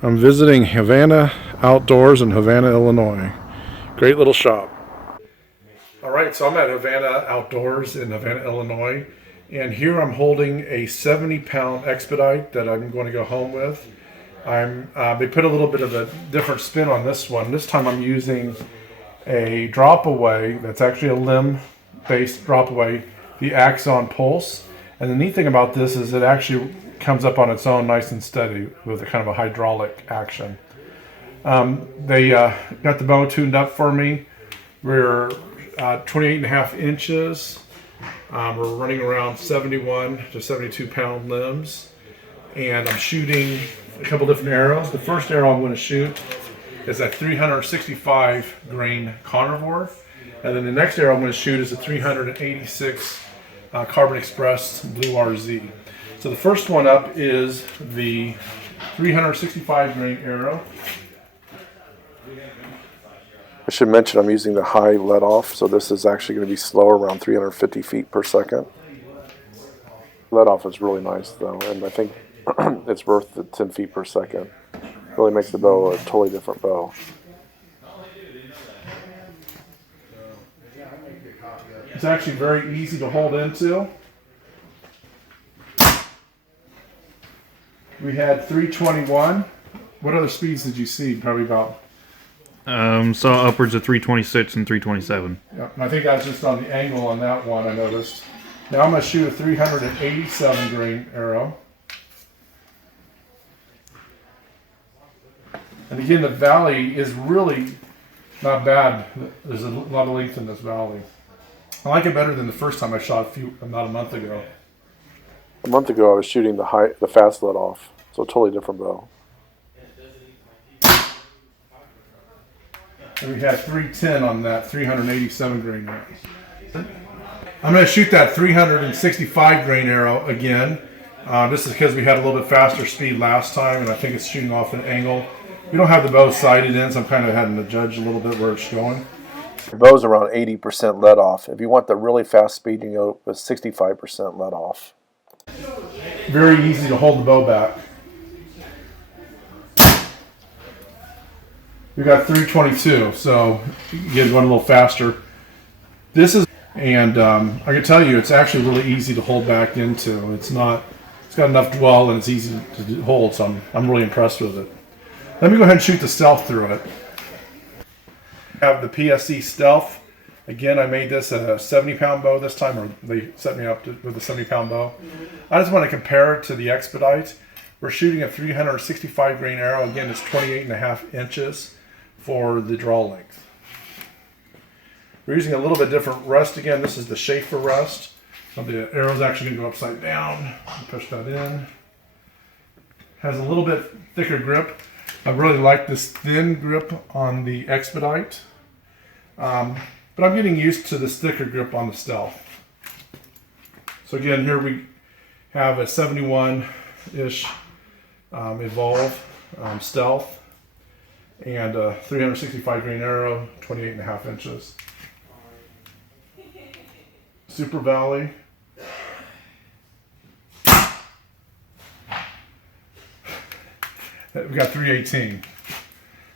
I'm visiting Havana Outdoors in Havana, Illinois. Great little shop. All right, so I'm at Havana Outdoors in Havana, Illinois, and here I'm holding a 70-pound Expedite that I'm going to go home with. They put a little bit of a different spin on this one. This time I'm using a drop away that's actually a limb-based drop away, the Axon Pulse. And the neat thing about this is it actually comes up on its own nice and steady with a kind of a hydraulic action. They got the bow tuned up for me. We're 28.5 inches. We're running around 71 to 72 pound limbs. And I'm shooting a couple different arrows. The first arrow I'm going to shoot is a 365 grain carnivore. And then the next arrow I'm going to shoot is a 386 Carbon Express Blue RZ. So the first one up is the 365 grain arrow. I should mention I'm using the high let off, so this is actually going to be slower, around 350 feet per second. Let off is really nice though, and I think it's worth the 10 feet per second. Really makes the bow a totally different bow. It's actually very easy to hold into. We had 321. What other speeds did you see? Probably about. Saw upwards of 326 and 327. Yeah, I think that's just on the angle on that one I noticed. Now I'm going to shoot a 387 grain arrow. And again, the valley is really not bad. There's a lot of length in this valley. I like it better than the first time I shot about a month ago. A month ago I was shooting the fast let off, so a totally different bow. And we had 310 on that 387 grain arrow. I'm going to shoot that 365 grain arrow again. This is because we had a little bit faster speed last time, and I think it's shooting off an angle. We don't have the bow sighted in, so I'm kind of having to judge a little bit where it's going. The bow's around 80% let off. If you want the really fast speed, you can go with 65% let off. Very easy to hold the bow back. We got 322, so you get going a little faster. This is, and I can tell you, it's actually really easy to hold back into. It's got enough dwell and it's easy to hold, so I'm really impressed with it. Let me go ahead and shoot the Stealth through it. I have the PSE Stealth. Again, I made this a 70-pound bow this time, or they set me up with a 70-pound bow. I just want to compare it to the Expedite. We're shooting a 365 grain arrow. Again, it's 28.5 inches for the draw length. We're using a little bit different rest again. This is the Schaefer rest. So the arrow's actually going to go upside down. Push that in. Has a little bit thicker grip. I really like this thin grip on the Expedite. But I'm getting used to this thicker grip on the Stealth. So again, here we have a 71-ish Evolve Stealth and a 365 grain arrow, 28.5 inches. Super Valley. We got 318.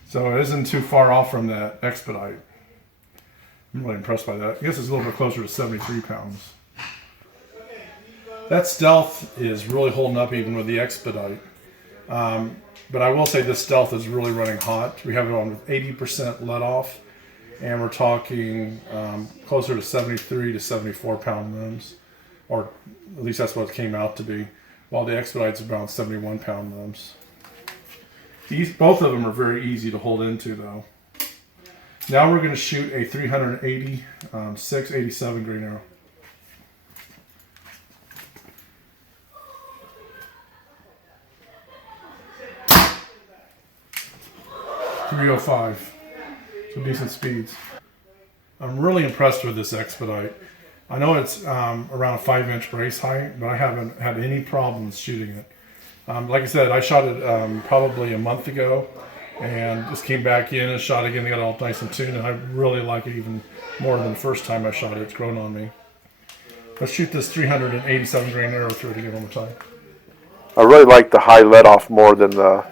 So it isn't too far off from that Expedite. I'm really impressed by that. I guess it's a little bit closer to 73 pounds. That Stealth is really holding up even with the Expedite. But I will say this Stealth is really running hot. We have it on with 80% let off, and we're talking closer to 73 to 74 pound limbs, or at least that's what it came out to be, while the Expedite's around 71 pound limbs. Both of them are very easy to hold into though. Now we're going to shoot a 386, 87 grain arrow. .305, so decent speeds. I'm really impressed with this Expedite. I know it's around a 5-inch brace height, but I haven't had any problems shooting it. Like I said, I shot it probably a month ago, and just came back in and shot again. They got it all nice and tuned, and I really like it even more than the first time I shot it. It's grown on me. Let's shoot this 387 grain arrow through it again one more time. I really like the high let off more than the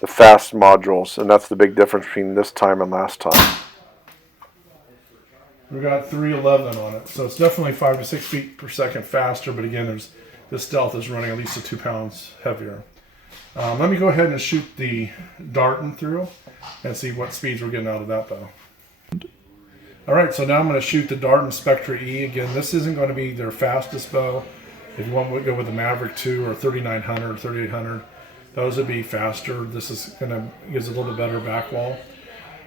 the fast modules, and that's the big difference between this time and last time. We got 311 on it, so it's definitely 5 to 6 feet per second faster. But again, this Stealth is running at least 2 pounds heavier. Let me go ahead and shoot the Darton through and see what speeds we're getting out of that bow. All right, so now I'm going to shoot the Darton Spectra-e. Again, this isn't going to be their fastest bow. If you want to go with the Maverick 2 or 3900 or 3800, those would be faster. This is going to gives a little bit better back wall.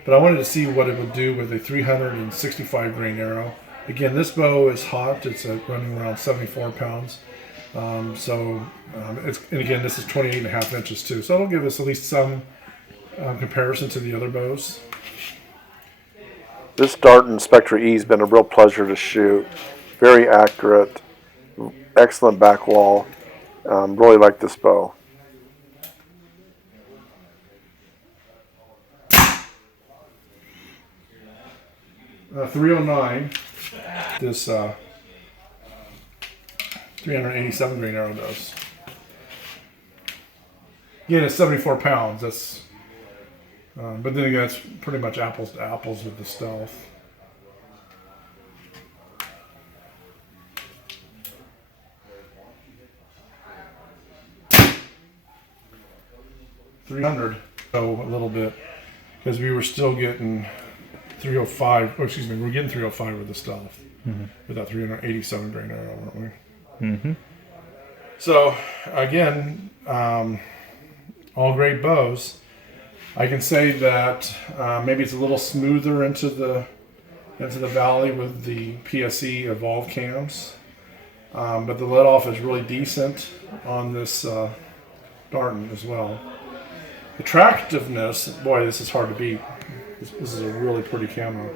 But I wanted to see what it would do with a 365 grain arrow. Again, this bow is hot. It's running around 74 pounds. And again, this is 28.5 inches too. So it'll give us at least some comparison to the other bows. This Darton Spectra-e has been a real pleasure to shoot. Very accurate, excellent back wall. Really like this bow. Uh, 309. This 387 grain arrow does. Again, it's 74 pounds. That's, but then again, it's pretty much apples to apples with the Stealth. $300, so a little bit, because we were still getting 305. Oh, excuse me, we're getting 305 with the Stealth. With that 387 grain arrow, weren't we? So again, all great bows. I can say that maybe it's a little smoother into the valley with the PSE Evolve cams, but the let off is really decent on this Darton as well. Attractiveness, boy, this is hard to beat. This is a really pretty camo.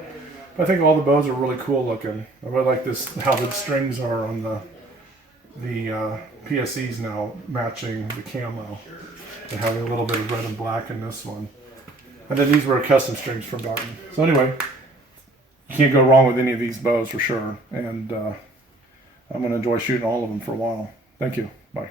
But I think all the bows are really cool looking. I really like this, how the strings are on the PSEs now matching the camo and having a little bit of red and black in this one. And then these were custom strings from Darton. So anyway, you can't go wrong with any of these bows for sure. And I'm going to enjoy shooting all of them for a while. Thank you.